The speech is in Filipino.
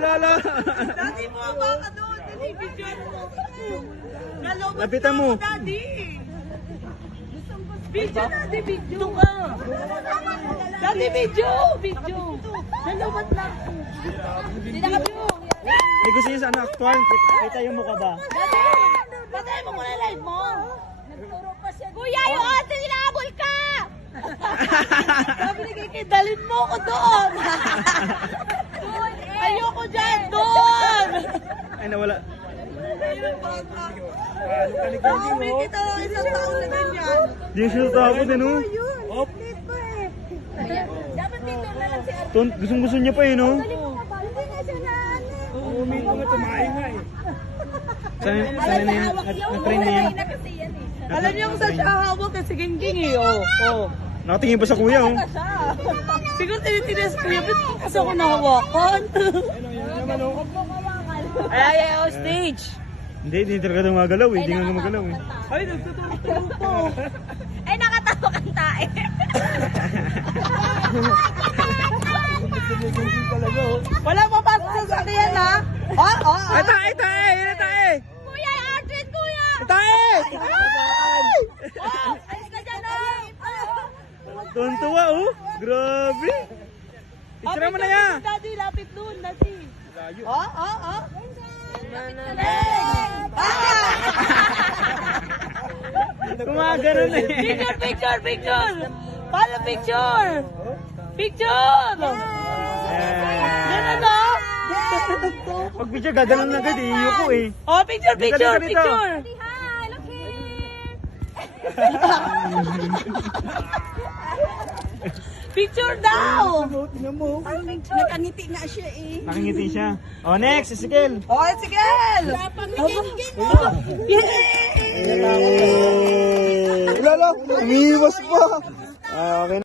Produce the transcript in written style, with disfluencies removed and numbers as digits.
Lala. Daddy mo ang baka doon. Tinibigyan mo. Lapitan mo. Daddy. Video, Daddy, video. Ito ka. Daddy, video. Nalawat lang. Hindi nakabyo. May gusto niya sa ano, actual. Kita yung mukha ba? Daddy, patay mo muna live mo. Nagturo pa siya. Kuya, yung ate ninahabol ka. Sabi ni Kiki, dalhin mo ko doon. Ayoko dyan, doon. Ay, nawala. May kita lang isang taon na ganyan. Di yung shoot ako din, oh. Hop. Dapat dito na lang si Arthur. Gustong-gusto niya pa, no? Hindi nga siya na ano. Umingo nga, tumain nga, eh. Sana na yan, na-train na yan. Alam niyo kung saan siya hawak kasi gingging eh. Oh. Nakatingin pa sa kuya, oh. Siguro tinitinis ko yun. Ba't kasi ako nahawakan? Ay, stage. Hindi talaga gumagalaw, eh. Hindi nga gumagalaw, eh. Ay, nagtuturo po. Ay, nakatawa kang tae. Wala papasok sa sakyan, ha? Ay, tae! Yan ang tae! Kuya, Arjun, kuya! Tae! Alis ka dyan, oh! Tuntua, oh. Grabe. Picture mo na yan. Daddy, lapit doon, daddy. Gumagano na, eh. Picture! Paano picture? Picture! Yan ano? Pag picture, gaganon na agad, eh. Iyoko, eh. Oh, picture! Dito. Picture daw! Nakangiti nga siya eh. Nakangiti siya. Oh, next, Ezekiel. Oh, sige! Lalo, umiwas pa. Okay.